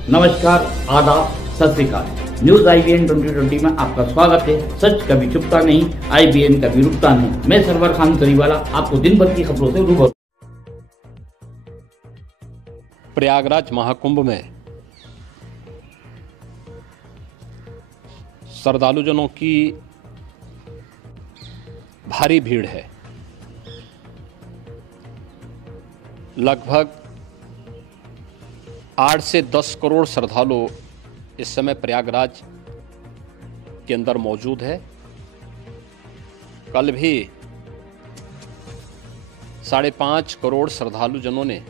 नमस्कार, आदाब, सत श्री अकाल। न्यूज IBN 2020 में आपका स्वागत है। सच कभी छुपता नहीं, IBN कभी रुकता नहीं। मैं सरवर खान करीवाला आपको दिन भर की खबरों से रूबरू। प्रयागराज महाकुंभ में श्रद्धालुजनों की भारी भीड़ है। लगभग 8 से 10 करोड़ श्रद्धालु इस समय प्रयागराज के अंदर मौजूद है। कल भी 5.5 करोड़ श्रद्धालुजनों ने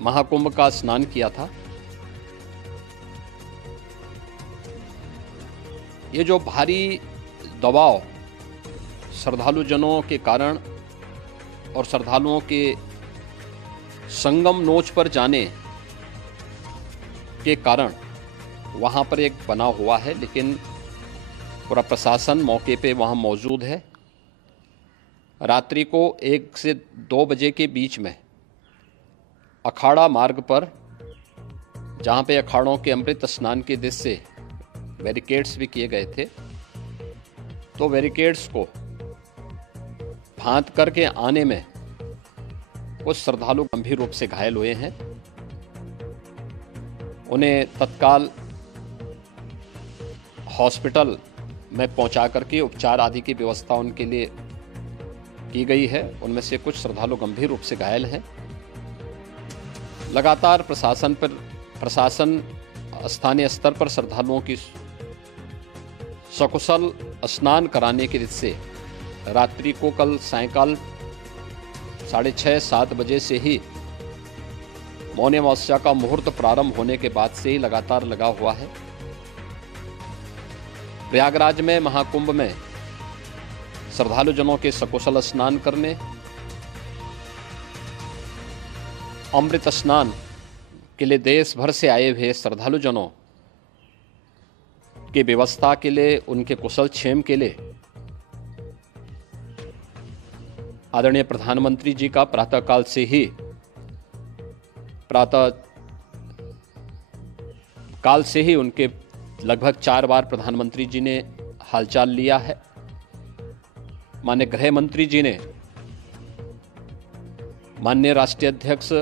महाकुंभ का स्नान किया था। ये जो भारी दबाव श्रद्धालुजनों के कारण और श्रद्धालुओं के संगम नोच पर जाने के कारण वहां पर एक बना हुआ है, लेकिन पूरा प्रशासन मौके पे वहां मौजूद है। रात्रि को 1 से 2 बजे के बीच में अखाड़ा मार्ग पर, जहां पे अखाड़ों के अमृत स्नान के दृश्य से बैरिकेड्स भी किए गए थे, तो बैरिकेड्स को फांद करके आने में कुछ श्रद्धालु गंभीर रूप से घायल हुए हैं। उन्हें तत्काल हॉस्पिटल में पहुंचा करके उपचार आदि की व्यवस्था उनके लिए की गई है। उनमें से कुछ श्रद्धालु गंभीर रूप से घायल हैं। लगातार प्रशासन स्थानीय स्तर पर श्रद्धालुओं की सकुशल स्नान कराने के से रात्रि को कल सायंकाल 6:30-7 बजे से ही मौनी अमावस्या का मुहूर्त प्रारंभ होने के बाद से ही लगातार लगा हुआ है। प्रयागराज में महाकुंभ में श्रद्धालुजनों के सकुशल स्नान करने, अमृत स्नान के लिए देश भर से आए हुए श्रद्धालुजनों की व्यवस्था के लिए, उनके कुशल क्षेम के लिए आदरणीय प्रधानमंत्री जी का प्रातःकाल से ही उनके लगभग 4 बार प्रधानमंत्री जी ने हालचाल लिया है। माननीय गृह मंत्री जी ने, माननीय राष्ट्रीय अध्यक्ष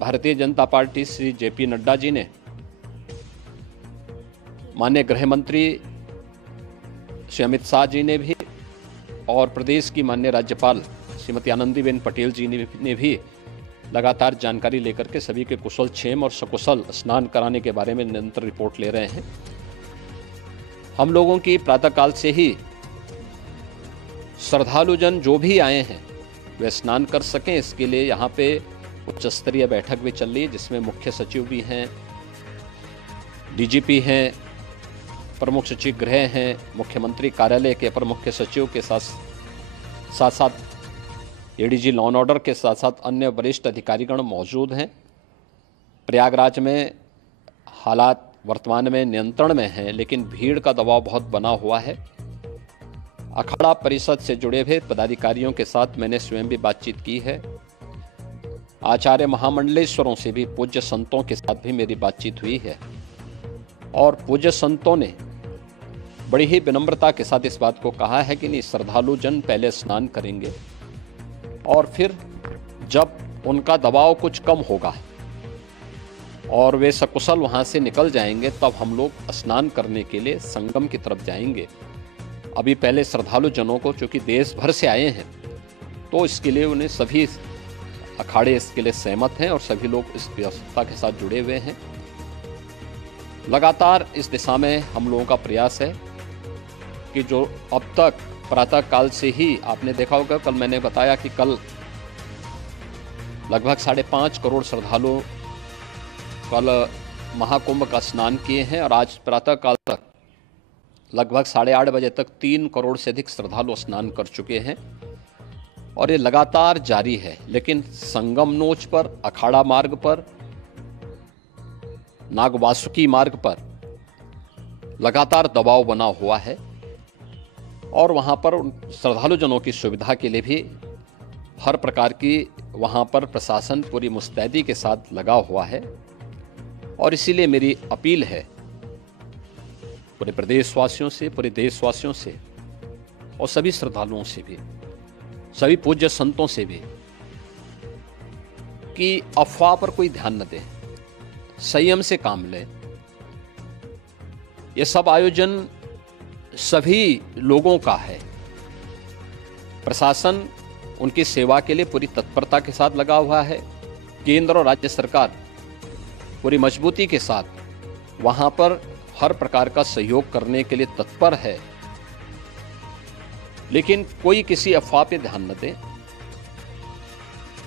भारतीय जनता पार्टी श्री JP नड्डा जी ने, माननीय गृह मंत्री श्री अमित शाह जी ने भी, और प्रदेश की माननीय राज्यपाल श्रीमती आनंदीबेन पटेल जी ने भी लगातार जानकारी लेकर के सभी के कुशल क्षेम और सकुशल स्नान कराने के बारे में निरंतर रिपोर्ट ले रहे हैं। हम लोगों की प्रातःकाल से ही श्रद्धालुजन जो भी आए हैं वे स्नान कर सकें, इसके लिए यहाँ पे उच्च स्तरीय बैठक भी चल रही है, जिसमें मुख्य सचिव भी हैं, DGP हैं, प्रमुख सचिव गृह हैं, मुख्यमंत्री कार्यालय के अपर मुख्य सचिव के साथ साथ ADG लॉ एंड ऑर्डर के साथ साथ अन्य वरिष्ठ अधिकारीगण मौजूद हैं। प्रयागराज में हालात वर्तमान में नियंत्रण में हैं, लेकिन भीड़ का दबाव बहुत बना हुआ है। अखाड़ा परिषद से जुड़े हुए पदाधिकारियों के साथ मैंने स्वयं भी बातचीत की है। आचार्य महामंडलेश्वरों से भी, पूज्य संतों के साथ भी मेरी बातचीत हुई है, और पूज्य संतों ने बड़ी ही विनम्रता के साथ इस बात को कहा है कि नहीं, श्रद्धालु जन पहले स्नान करेंगे और फिर जब उनका दबाव कुछ कम होगा और वे सकुशल वहां से निकल जाएंगे, तब हम लोग स्नान करने के लिए संगम की तरफ जाएंगे। अभी पहले श्रद्धालु जनों को, चूंकि देश भर से आए हैं, तो इसके लिए उन्हें सभी अखाड़े इसके लिए सहमत हैं और सभी लोग इस व्यवस्था के साथ जुड़े हुए हैं। लगातार इस दिशा में हम लोगों का प्रयास है कि जो अब तक प्रातःकाल से ही आपने देखा होगा, कल मैंने बताया कि कल लगभग 5.5 करोड़ श्रद्धालु कल महाकुंभ का स्नान किए हैं, और आज प्रातःकाल तक लगभग 8:30 बजे तक 3 करोड़ से अधिक श्रद्धालु स्नान कर चुके हैं, और ये लगातार जारी है। लेकिन संगम नोच पर, अखाड़ा मार्ग पर, नागवासुकी मार्ग पर लगातार दबाव बना हुआ है, और वहाँ पर श्रद्धालुजनों की सुविधा के लिए भी हर प्रकार की वहाँ पर प्रशासन पूरी मुस्तैदी के साथ लगा हुआ है और इसीलिए मेरी अपील है पूरे प्रदेशवासियों से, पूरे देशवासियों से और सभी श्रद्धालुओं से भी, सभी पूज्य संतों से भी कि अफवाह पर कोई ध्यान न दें, संयम से काम लें। ये सब आयोजन सभी लोगों का है। प्रशासन उनकी सेवा के लिए पूरी तत्परता के साथ लगा हुआ है। केंद्र और राज्य सरकार पूरी मजबूती के साथ वहां पर हर प्रकार का सहयोग करने के लिए तत्पर है। लेकिन कोई किसी अफवाह पे ध्यान न दे।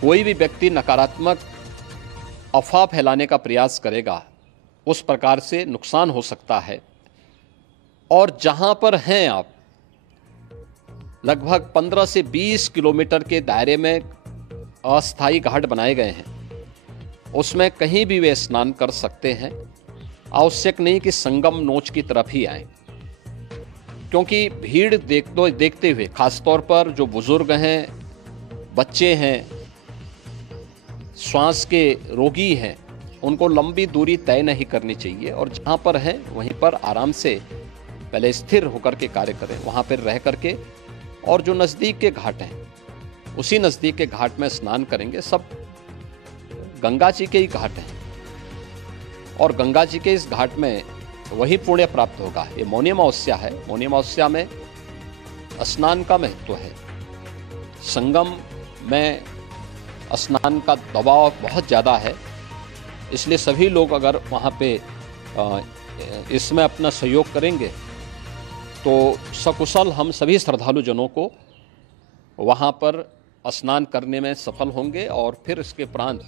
कोई भी व्यक्ति नकारात्मक अफवाह फैलाने का प्रयास करेगा, उस प्रकार से नुकसान हो सकता है। और जहां पर हैं आप, लगभग 15 से 20 किलोमीटर के दायरे में अस्थायी घाट बनाए गए हैं, उसमें कहीं भी वे स्नान कर सकते हैं। आवश्यक नहीं कि संगम नोच की तरफ ही आएं, क्योंकि भीड़ देखते हुए, खासतौर पर जो बुजुर्ग हैं, बच्चे हैं, श्वास के रोगी हैं, उनको लंबी दूरी तय नहीं करनी चाहिए और जहाँ पर हैं वहीं पर आराम से पहले स्थिर होकर के कार्य करें, वहाँ पर रह करके। और जो नज़दीक के घाट हैं, उसी नज़दीक के घाट में स्नान करेंगे। सब गंगा जी के ही घाट हैं और गंगा जी के इस घाट में वही पुण्य प्राप्त होगा। ये मौनी अमावस्या है। मौनी अमावस्या में स्नान का महत्व है। संगम में स्नान का दबाव बहुत ज़्यादा है, इसलिए सभी लोग अगर वहाँ पे इसमें अपना सहयोग करेंगे तो सकुशल हम सभी श्रद्धालु जनों को वहाँ पर स्नान करने में सफल होंगे। और फिर इसके उपरांत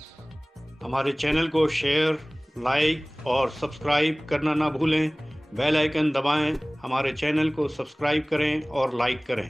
हमारे चैनल को शेयर, लाइक और सब्सक्राइब करना ना भूलें। बेल आइकन दबाएं, हमारे चैनल को सब्सक्राइब करें और लाइक करें।